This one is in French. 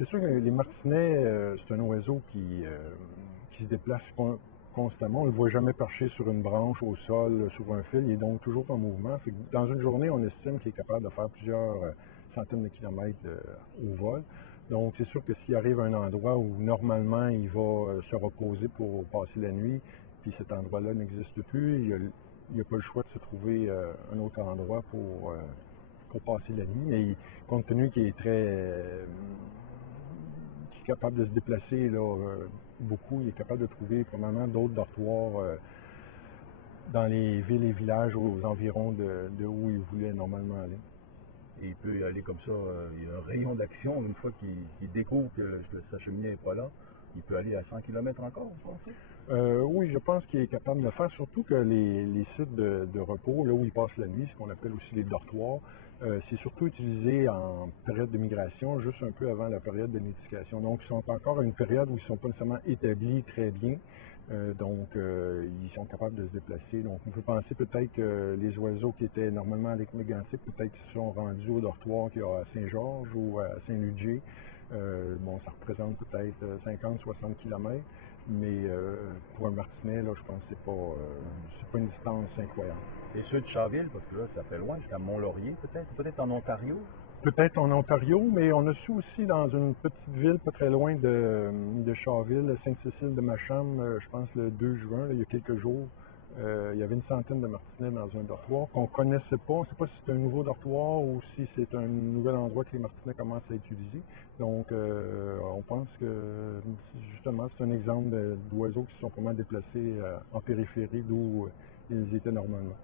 C'est sûr que les martinets, c'est un oiseau qui se déplace constamment. On ne le voit jamais perché sur une branche, au sol, sur un fil. Il est donc toujours en mouvement. Fait que dans une journée, on estime qu'il est capable de faire plusieurs centaines de kilomètres au vol. Donc, c'est sûr que s'il arrive à un endroit où normalement il va se reposer pour passer la nuit, puis cet endroit-là n'existe plus, il n'a pas le choix de se trouver un autre endroit pour passer la nuit. Mais compte tenu qu'il est qui est capable de se déplacer là, beaucoup, il est capable de trouver probablement d'autres dortoirs dans les villes et villages aux environs de où il voulait normalement aller. Et il peut y aller comme ça, il y a un rayon d'action, une fois qu'il découvre que sa cheminée n'est pas là, il peut aller à 100 km encore, vous pensez? Oui, je pense qu'il est capable de le faire, surtout que les sites de repos, là où il passe la nuit, ce qu'on appelle aussi les dortoirs, c'est surtout utilisé en période de migration, juste un peu avant la période de nidification. Donc, ils sont encore à une période où ils ne sont pas nécessairement établis très bien. Ils sont capables de se déplacer. Donc, on peut penser peut-être que les oiseaux qui étaient normalement à Lake Mégantic, peut-être qu'ils sont rendus au dortoir qu'il y a à Saint-Georges ou à Saint-Ludger. Bon, ça représente peut-être 50-60 km, mais pour un martinet, là, je pense que c'est pas une distance incroyable. Et ceux de Chaville, parce que là, ça fait loin, jusqu'à Mont-Laurier peut-être en Ontario? Peut-être en Ontario, mais on a su aussi dans une petite ville pas très loin de Charville, Sainte-Cécile-de-Macham, je pense le 2 juin, là, il y a quelques jours, il y avait une centaine de martinets dans un dortoir qu'on ne connaissait pas. On ne sait pas si c'est un nouveau dortoir ou si c'est un nouvel endroit que les martinets commencent à utiliser. Donc, on pense que justement, c'est un exemple d'oiseaux qui se sont vraiment déplacés en périphérie d'où ils étaient normalement.